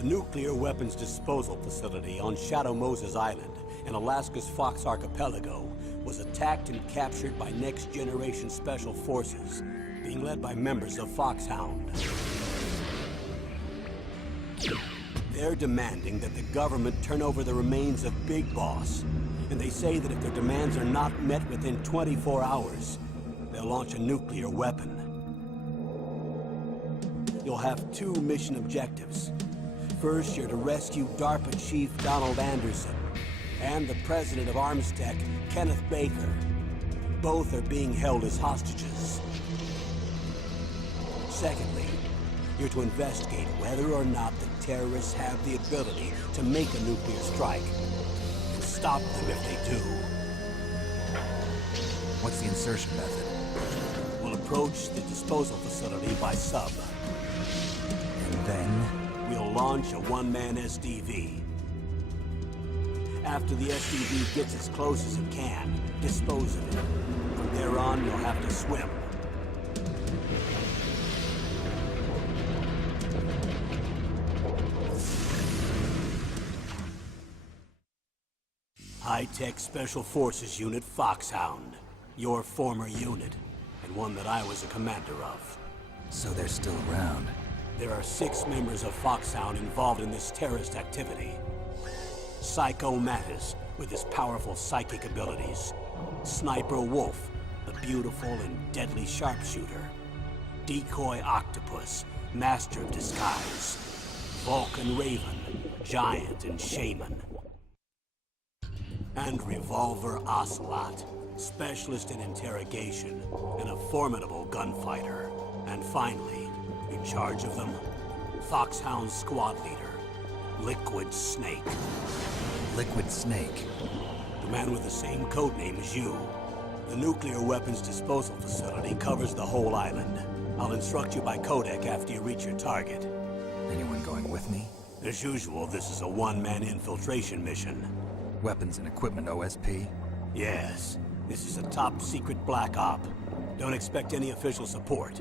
The nuclear weapons disposal facility on Shadow Moses Island in Alaska's Fox Archipelago was attacked and captured by next-generation special forces, being led by members of FOXHOUND. They're demanding that the government turn over the remains of Big Boss, and they say that if their demands are not met within 24 hours, they'll launch a nuclear weapon. You'll have two mission objectives. First, you're to rescue DARPA Chief Donald Anderson and the president of Armstech, Kenneth Baker. Both are being held as hostages. Secondly, you're to investigate whether or not the terrorists have the ability to make a nuclear strike and stop them if they do. What's the insertion method? We'll approach the disposal facility by sub. And then? We'll launch a one-man SDV. After the SDV gets as close as it can, dispose of it. From there on, you'll have to swim. High-tech Special Forces Unit FOXHOUND. Your former unit, and one that I was a commander of. So they're still around. There are 6 members of FOXHOUND involved in this terrorist activity. Psycho Mattis, with his powerful psychic abilities. Sniper Wolf, the beautiful and deadly sharpshooter. Decoy Octopus, master of disguise. Vulcan Raven, giant and shaman. And Revolver Ocelot, specialist in interrogation and a formidable gunfighter. And finally, in charge of them, FOXHOUND squad leader, Liquid Snake. Liquid Snake? The man with the same codename as you. The nuclear weapons disposal facility covers the whole island. I'll instruct you by codec after you reach your target. Anyone going with me? As usual, this is a one-man infiltration mission. Weapons and equipment OSP? Yes. This is a top-secret black op. Don't expect any official support.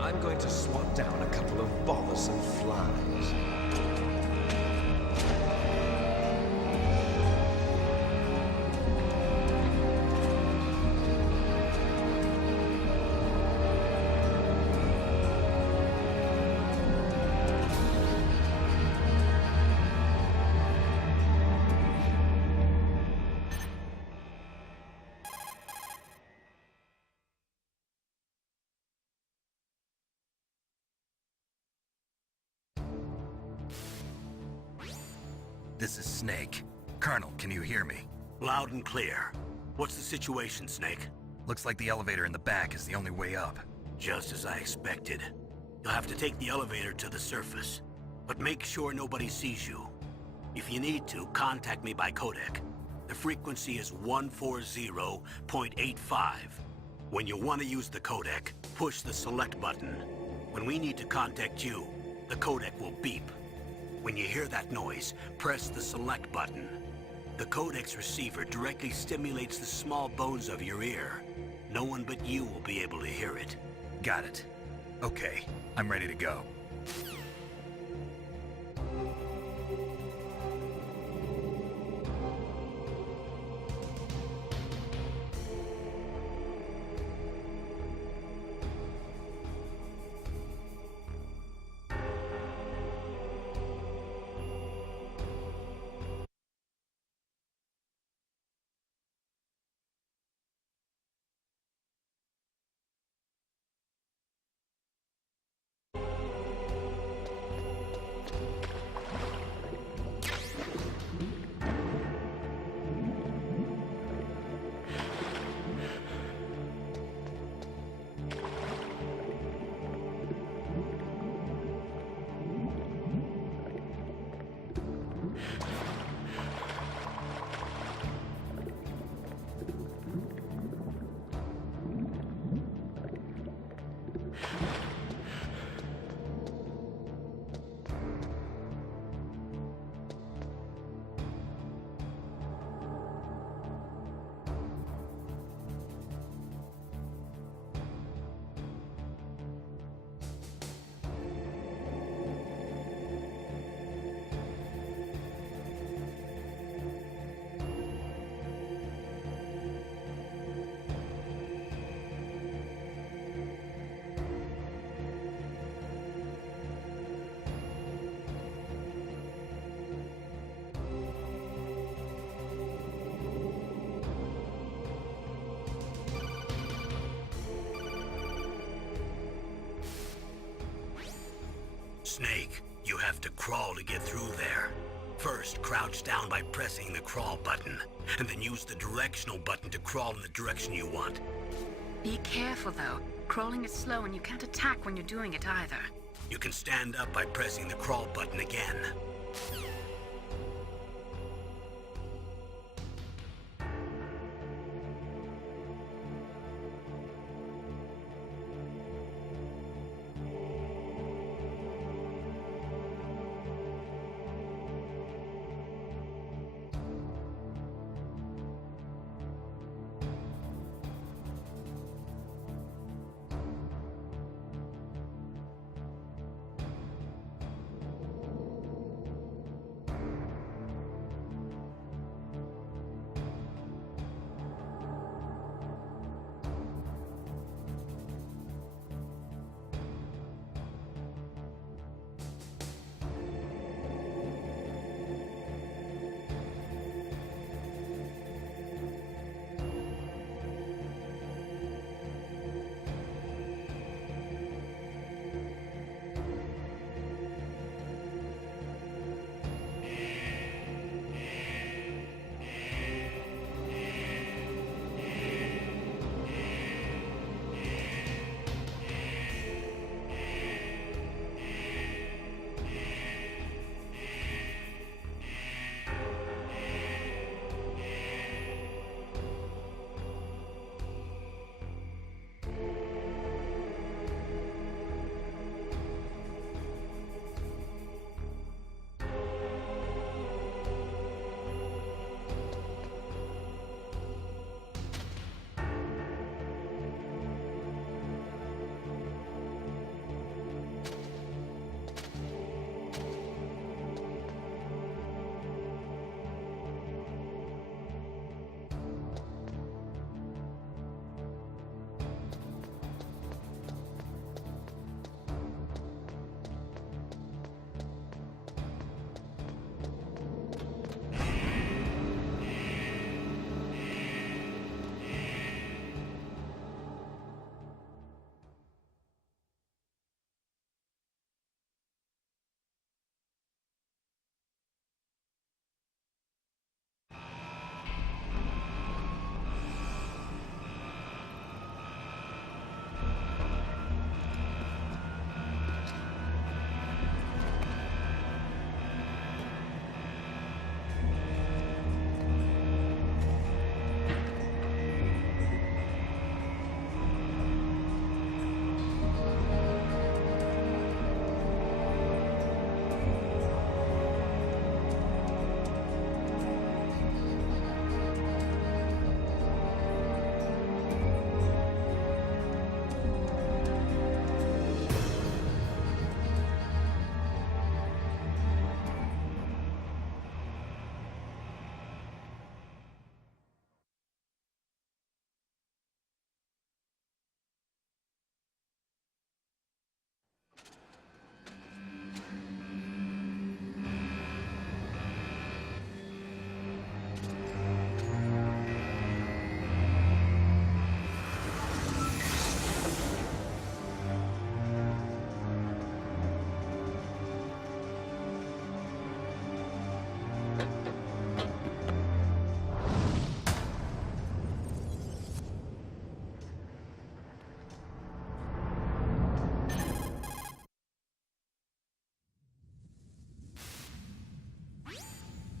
I'm going to swat down a couple of bothersome flies. This is Snake. Colonel, can you hear me? Loud and clear. What's the situation, Snake? Looks like the elevator in the back is the only way up. Just as I expected. You'll have to take the elevator to the surface. But make sure nobody sees you. If you need to, contact me by codec. The frequency is 140.85. When you want to use the codec, push the select button. When we need to contact you, the codec will beep. When you hear that noise, press the select button. The codec's receiver directly stimulates the small bones of your ear. No one but you will be able to hear it. Got it. Okay, I'm ready to go. Snake, you have to crawl to get through there. First, crouch down by pressing the crawl button, and then use the directional button to crawl in the direction you want. Be careful, though. Crawling is slow and you can't attack when you're doing it either. You can stand up by pressing the crawl button again.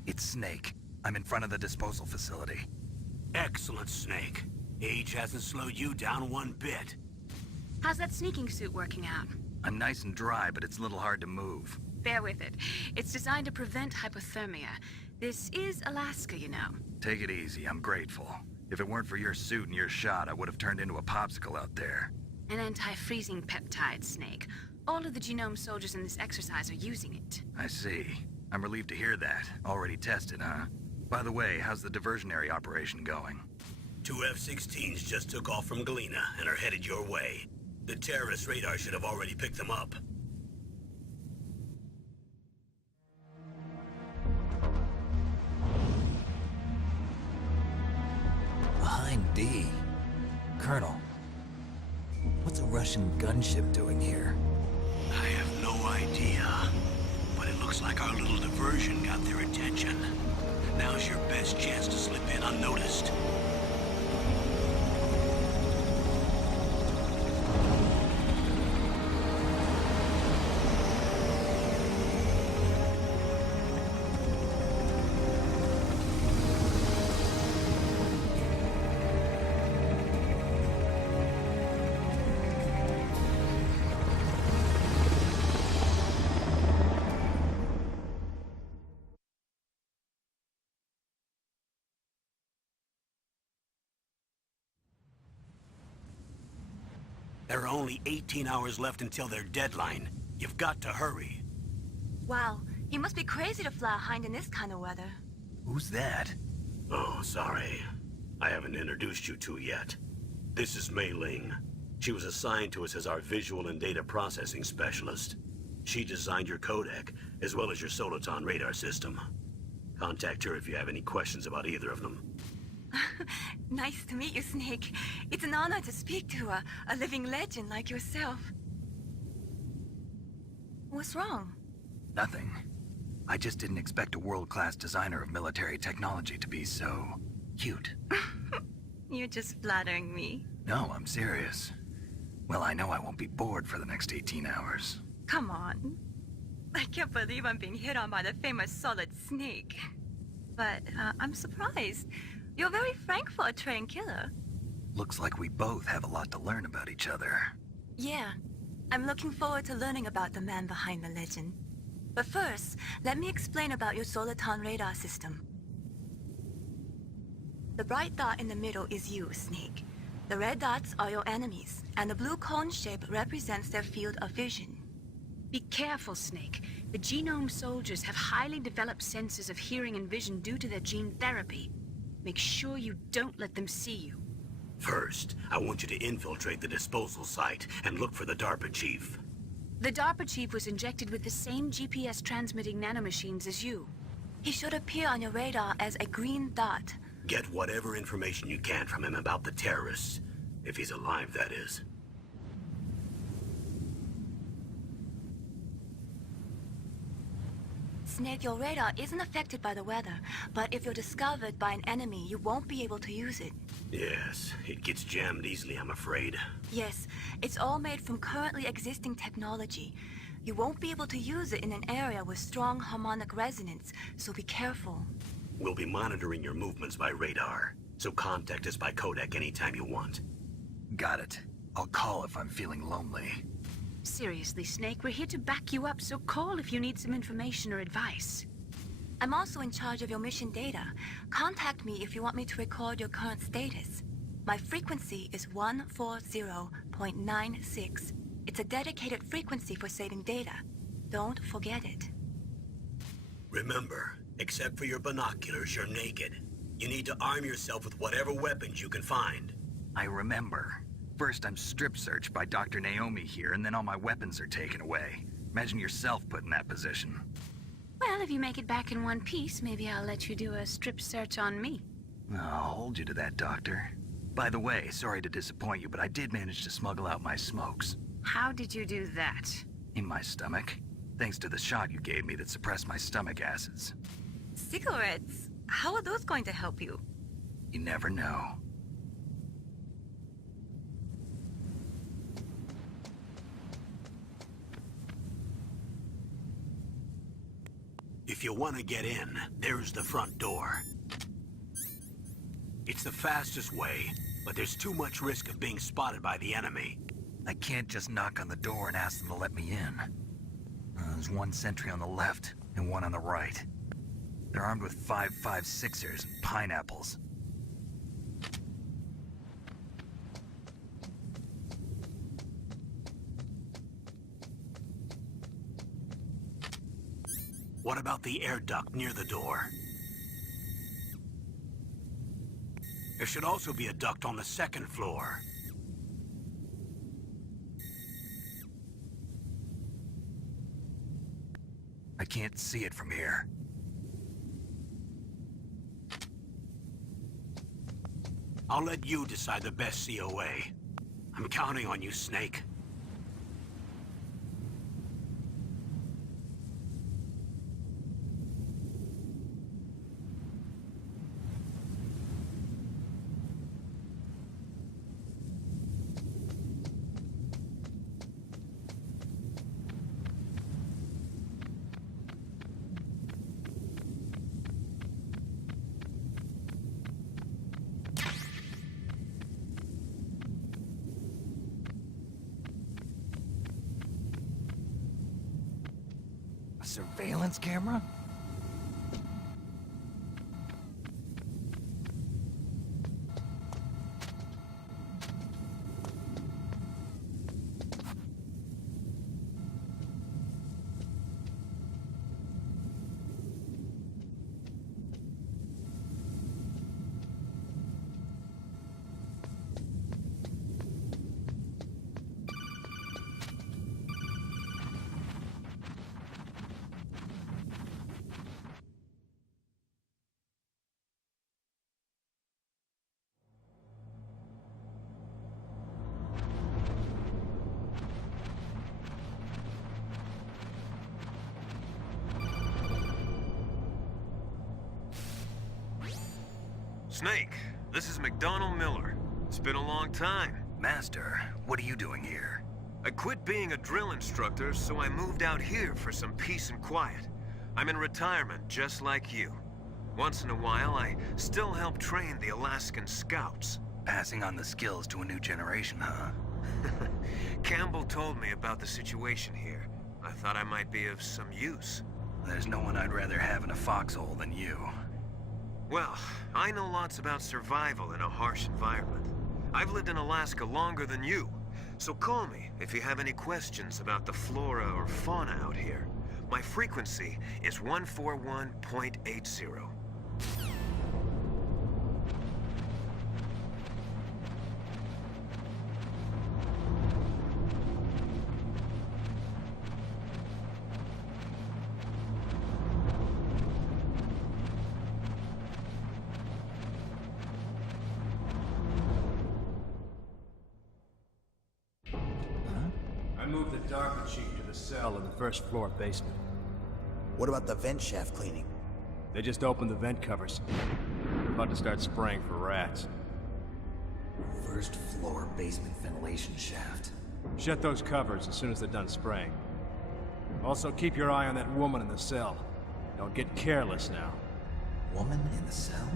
It's Snake. I'm in front of the disposal facility. Excellent, Snake. Age hasn't slowed you down one bit. How's that sneaking suit working out? I'm nice and dry, but it's a little hard to move. Bear with it. It's designed to prevent hypothermia. This is Alaska, you know. Take it easy, I'm grateful. If it weren't for your suit and your shot, I would have turned into a popsicle out there. An anti-freezing peptide, Snake. All of the genome soldiers in this exercise are using it. I see. I'm relieved to hear that. Already tested, huh? By the way, how's the diversionary operation going? 2 F-16s just took off from Galena and are headed your way. The terrorist radar should have already picked them up. Behind D. Colonel, what's a Russian gunship doing here? I have no idea, but it looks like our little diversion got their attention. Now's your best chance to slip in unnoticed. There are only 18 hours left until their deadline. You've got to hurry. Wow, you must be crazy to fly a hind in this kind of weather. Who's that? Oh, sorry. I haven't introduced you to yet. This is Mei Ling. She was assigned to us as our visual and data processing specialist. She designed your codec, as well as your Soliton radar system. Contact her if you have any questions about either of them. Nice to meet you, Snake. It's an honor to speak to a living legend like yourself. What's wrong? Nothing. I just didn't expect a world-class designer of military technology to be so... cute. You're just flattering me. No, I'm serious. Well, I know I won't be bored for the next 18 hours. Come on. I can't believe I'm being hit on by the famous Solid Snake. But I'm surprised. You're very frank for a trained killer. Looks like we both have a lot to learn about each other. Yeah. I'm looking forward to learning about the man behind the legend. But first, let me explain about your Soliton radar system. The bright dot in the middle is you, Snake. The red dots are your enemies, and the blue cone shape represents their field of vision. Be careful, Snake. The genome soldiers have highly developed senses of hearing and vision due to their gene therapy. Make sure you don't let them see you. First, I want you to infiltrate the disposal site and look for the DARPA Chief. The DARPA Chief was injected with the same GPS-transmitting nanomachines as you. He should appear on your radar as a green dot. Get whatever information you can from him about the terrorists. If he's alive, that is. Snake, your radar isn't affected by the weather, but if you're discovered by an enemy, you won't be able to use it. Yes, it gets jammed easily, I'm afraid. Yes, it's all made from currently existing technology. You won't be able to use it in an area with strong harmonic resonance, so be careful. We'll be monitoring your movements by radar, so contact us by codec anytime you want. Got it. I'll call if I'm feeling lonely. Seriously, Snake, we're here to back you up, so call if you need some information or advice. I'm also in charge of your mission data. Contact me if you want me to record your current status. My frequency is 140.96. It's a dedicated frequency for saving data. Don't forget it. Remember, except for your binoculars, you're naked. You need to arm yourself with whatever weapons you can find. I remember. First, I'm strip searched by Dr. Naomi here, and then all my weapons are taken away. Imagine yourself put in that position. Well, if you make it back in one piece, maybe I'll let you do a strip search on me. I'll hold you to that, Doctor. By the way, sorry to disappoint you, but I did manage to smuggle out my smokes. How did you do that? In my stomach. Thanks to the shot you gave me that suppressed my stomach acids. Cigarettes? How are those going to help you? You never know. If If you want to get in, there's the front door. It's the fastest way, but there's too much risk of being spotted by the enemy. I can't just knock on the door and ask them to let me in. There's one sentry on the left and one on the right. They're armed with 5.56ers and pineapples. What about the air duct near the door? There should also be a duct on the second floor. I can't see it from here. I'll let you decide the best COA. I'm counting on you, Snake. A surveillance camera? Snake, this is McDonald Miller. It's been a long time. Master, what are you doing here? I quit being a drill instructor, so I moved out here for some peace and quiet. I'm in retirement, just like you. Once in a while, I still help train the Alaskan Scouts. Passing on the skills to a new generation, huh? Campbell told me about the situation here. I thought I might be of some use. There's no one I'd rather have in a foxhole than you. Well, I know lots about survival in a harsh environment. I've lived in Alaska longer than you, so call me if you have any questions about the flora or fauna out here. My frequency is 141.80. I moved the DARPA Chief to the cell in the first floor basement. What about the vent shaft cleaning? They just opened the vent covers. About to start spraying for rats. First floor basement ventilation shaft. Shut those covers as soon as they're done spraying. Also, keep your eye on that woman in the cell. Don't get careless now. Woman in the cell?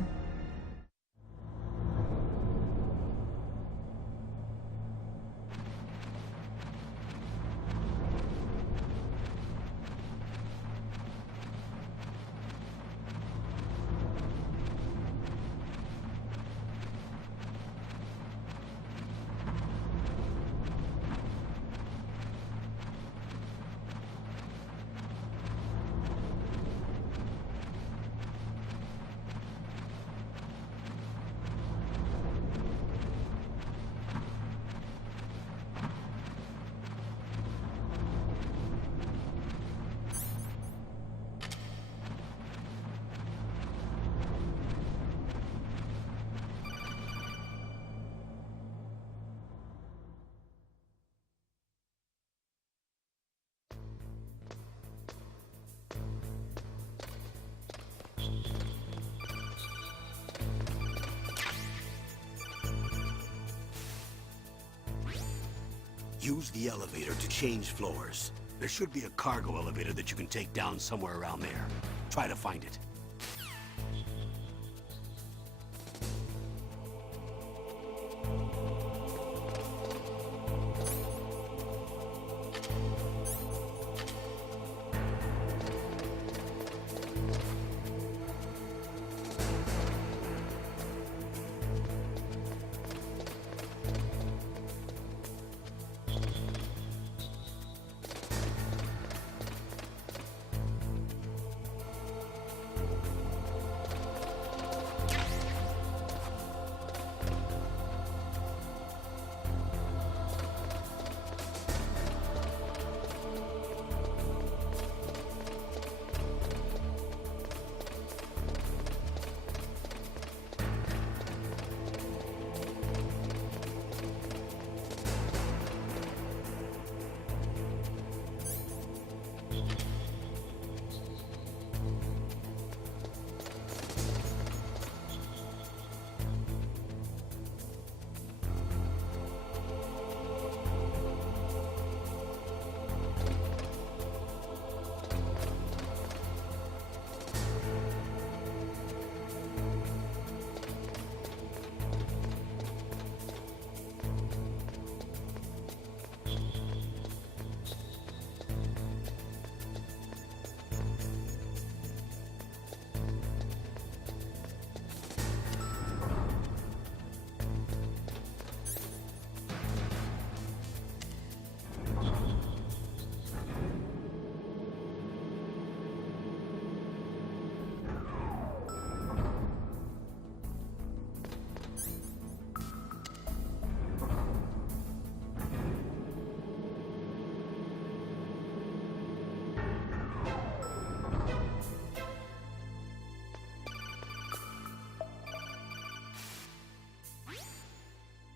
Use the elevator to change floors. There should be a cargo elevator that you can take down somewhere around there. try to find it.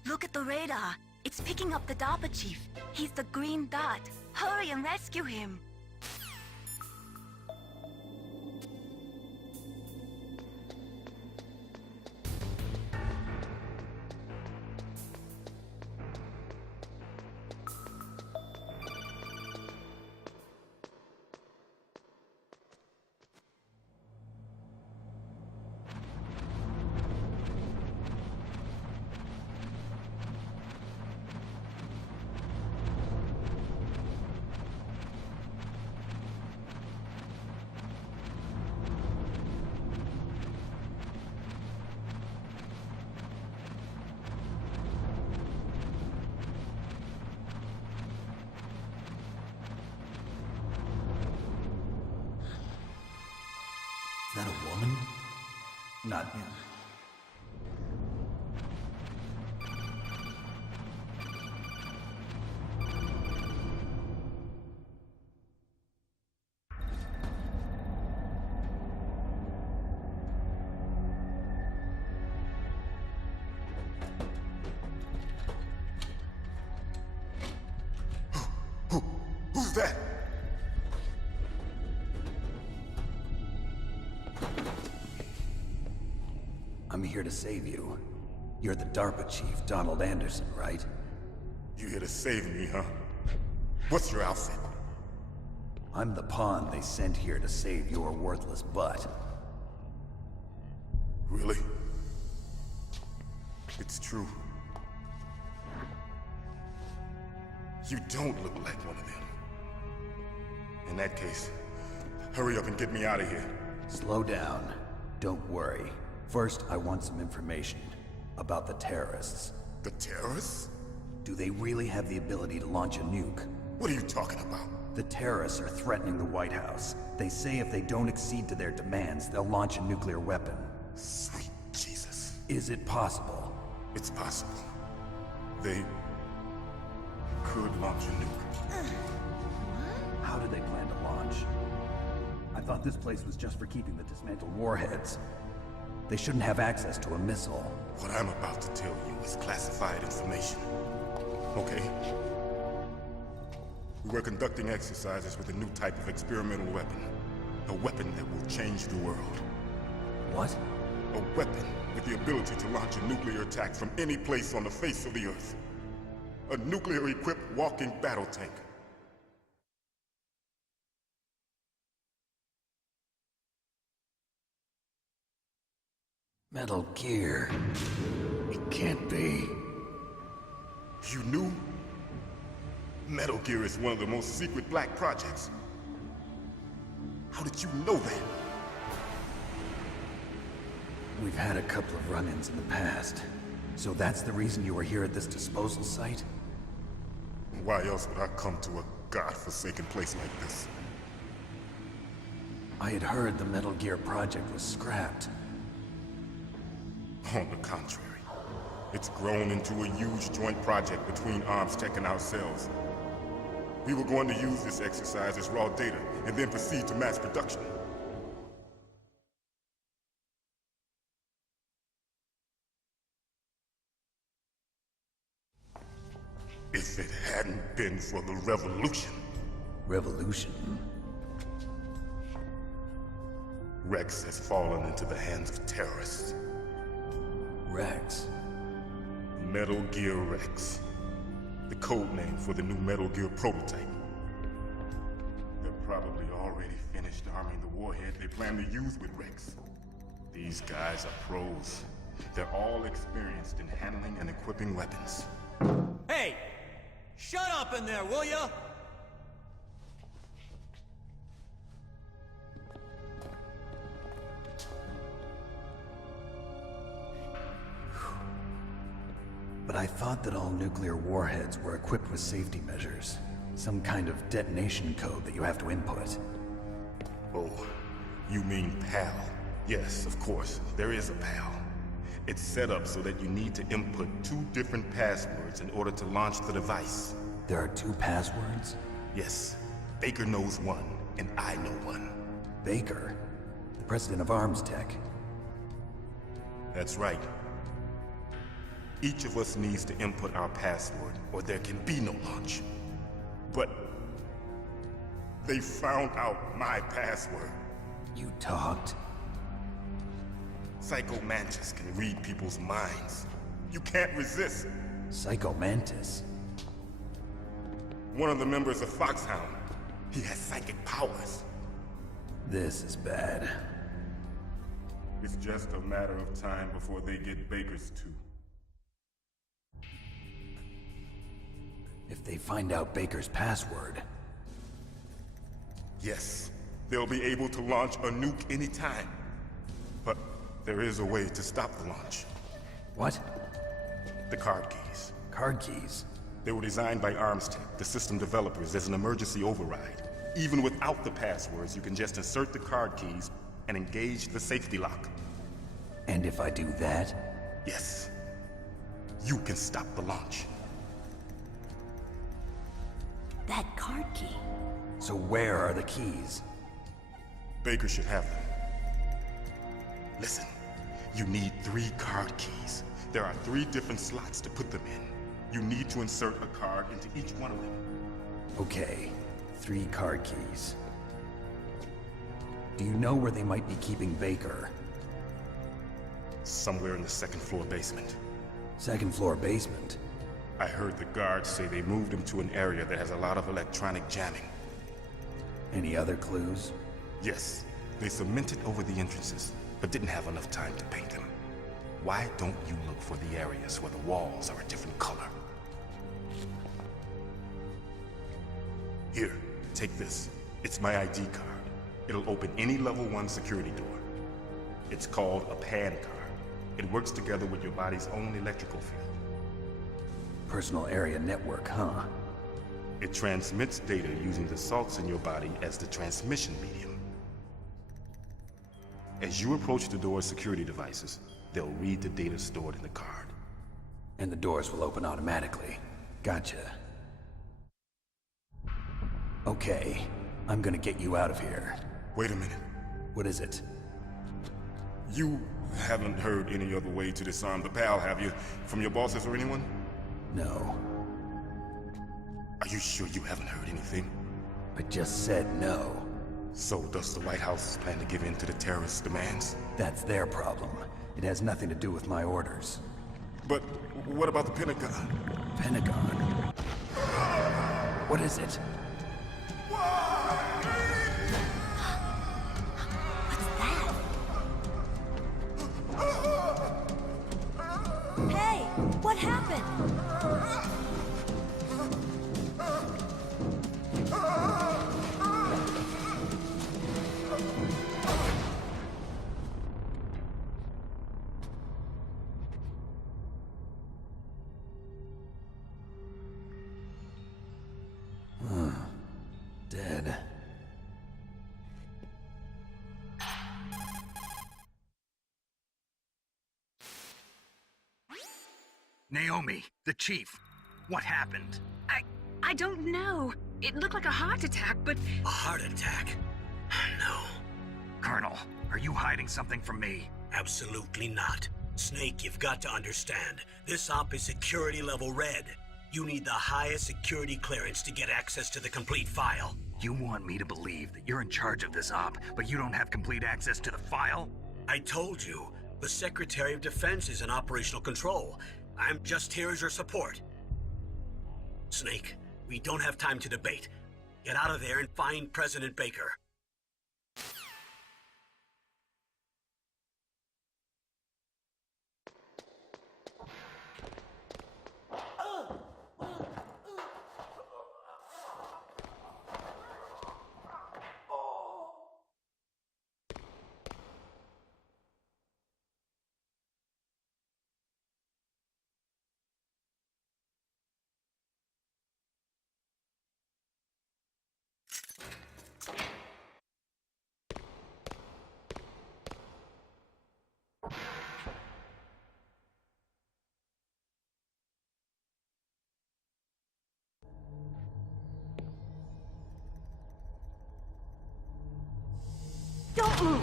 Look at the radar. It's picking up the DARPA Chief. He's the green dot. Hurry and rescue him. Is that a woman? Not him. Who's that? I'm here to save you. You're the DARPA Chief, Donald Anderson, right? You here to save me, huh? What's your outfit? I'm the pawn they sent here to save your worthless butt. Really? It's true. You don't look like one of them. In that case, hurry up and get me out of here. Slow down. Don't worry. First, I want some information about the terrorists. The terrorists? Do they really have the ability to launch a nuke? What are you talking about? The terrorists are threatening the White House. They say if they don't accede to their demands, they'll launch a nuclear weapon. Sweet Jesus. Is it possible? It's possible. They could launch a nuke. How do they plan to launch? I thought this place was just for keeping the dismantled warheads. They shouldn't have access to a missile. What I'm about to tell you is classified information. Okay? We were conducting exercises with a new type of experimental weapon. A weapon that will change the world. What? A weapon with the ability to launch a nuclear attack from any place on the face of the Earth. A nuclear-equipped walking battle tank. Metal Gear. It can't be. You knew? Metal Gear is one of the most secret black projects. How did you know that? We've had a couple of run-ins in the past. So that's the reason you were here at this disposal site? Why else would I come to a godforsaken place like this? I had heard the Metal Gear project was scrapped. On the contrary, it's grown into a huge joint project between ArmsTech and ourselves. We were going to use this exercise as raw data and then proceed to mass production. If it hadn't been for the revolution. Revolution? Rex has fallen into the hands of terrorists. Rex? Metal Gear Rex. The code name for the new Metal Gear prototype. They're probably already finished arming the warhead they plan to use with Rex. These guys are pros. They're all experienced in handling and equipping weapons. Hey! Shut up in there, will ya? But I thought that all nuclear warheads were equipped with safety measures. Some kind of detonation code that you have to input. Oh, you mean PAL? Yes, of course, there is a PAL. It's set up so that you need to input 2 different passwords in order to launch the device. There are 2 passwords? Yes. Baker knows one, and I know one. Baker? The president of ArmsTech? That's right. Each of us needs to input our password, or there can be no launch. But they found out my password. You talked? Psycho Mantis can read people's minds. You can't resist. Psycho Mantis? One of the members of FOXHOUND. He has psychic powers. This is bad. It's just a matter of time before they get Baker's too. If they find out Baker's password... Yes, they'll be able to launch a nuke anytime. But there is a way to stop the launch. What? The card keys. Card keys? They were designed by ArmsTech, the system developers, as an emergency override. Even without the passwords, you can just insert the card keys and engage the safety lock. And if I do that? Yes. You can stop the launch. That card key. So where are the keys? Baker should have them. Listen, you need 3 card keys. There are 3 different slots to put them in. You need to insert a card into each one of them. Okay, 3 card keys. Do you know where they might be keeping Baker? Somewhere in the 2nd floor basement. 2nd floor basement? I heard the guards say they moved him to an area that has a lot of electronic jamming. Any other clues? Yes. They cemented over the entrances, but didn't have enough time to paint them. Why don't you look for the areas where the walls are a different color? Here, take this. It's my ID card. It'll open any level 1 security door. It's called a PAN card. It works together with your body's own electrical field. Personal area network, huh? It transmits data using the salts in your body as the transmission medium. As you approach the door's security devices, they'll read the data stored in the card. And the doors will open automatically. Gotcha. Okay, I'm gonna get you out of here. Wait a minute. What is it? You haven't heard any other way to disarm the PAL, have you? From your bosses or anyone? No. Are you sure you haven't heard anything? I just said no. So does the White House plan to give in to the terrorists' demands? That's their problem. It has nothing to do with my orders. But what about the Pentagon? Pentagon? What is it? What's that? happened? Dead. Naomi, the chief. What happened? I don't know. It looked like a heart attack, but... A heart attack? No. Colonel, are you hiding something from me? Absolutely not. Snake, you've got to understand. This op is security level red. You need the highest security clearance to get access to the complete file. You want me to believe that you're in charge of this op, but you don't have complete access to the file? I told you, the Secretary of Defense is in operational control. I'm just here as your support. Snake, we don't have time to debate. Get out of there and find President Baker. Don't move!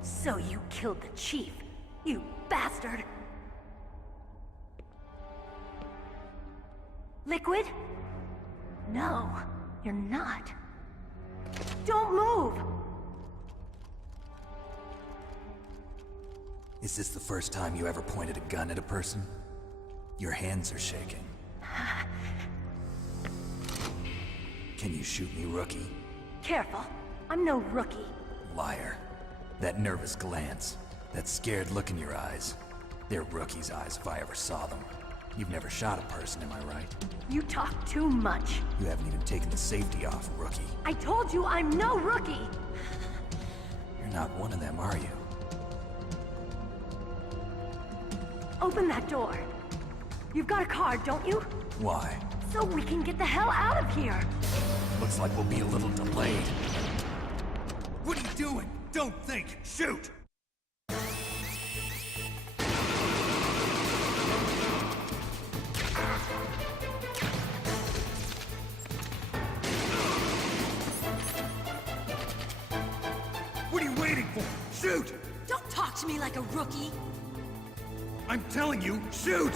So you killed the chief, you bastard! Liquid? No, you're not. Don't move! Is this the first time you ever pointed a gun at a person? Your hands are shaking. Can you shoot me, rookie? Careful, I'm no rookie. Liar. That nervous glance, that scared look in your eyes. They're rookie's eyes if I ever saw them. You've never shot a person, am I right? You talk too much. You haven't even taken the safety off, rookie. I told you I'm no rookie! You're not one of them, are you? Open that door. You've got a card, don't you? Why? So we can get the hell out of here! Looks like we'll be a little delayed. What are you doing? Don't think! Shoot! What are you waiting for? Shoot! Don't talk to me like a rookie! I'm telling you, shoot!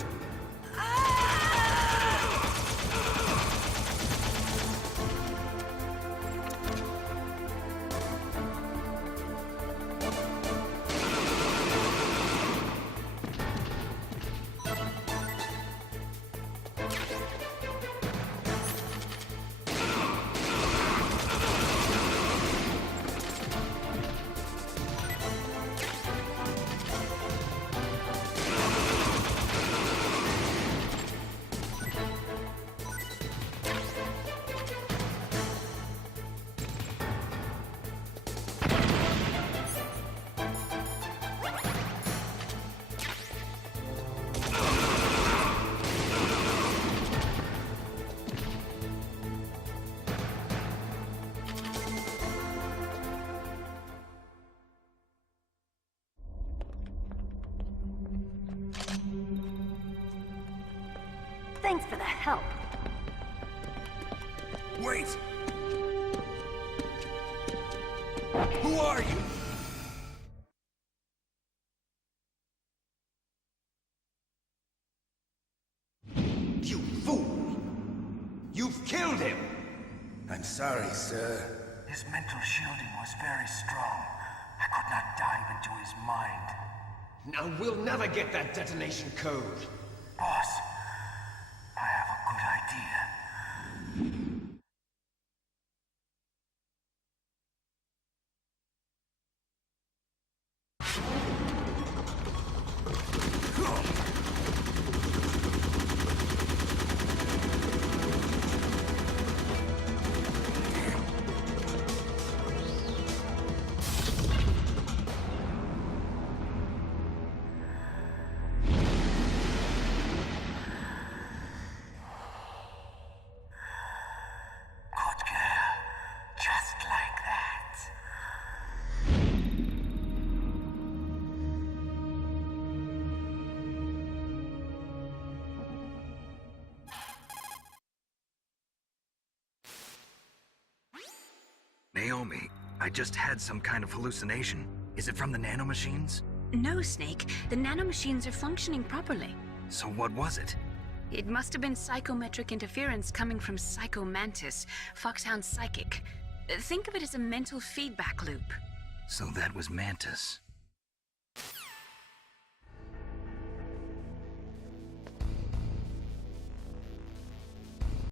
Thanks for the help. Wait! Who are you? You fool! You've killed him! I'm sorry, sir. His mental shielding was very strong. I could not dive into his mind. Now we'll never get that detonation code. Boss, I have a good idea. Naomi, I just had some kind of hallucination. Is it from the nanomachines? No, Snake. The nanomachines are functioning properly. So what was it? It must have been psychometric interference coming from Psycho Mantis, Foxhound's psychic. Think of it as a mental feedback loop. So that was Mantis.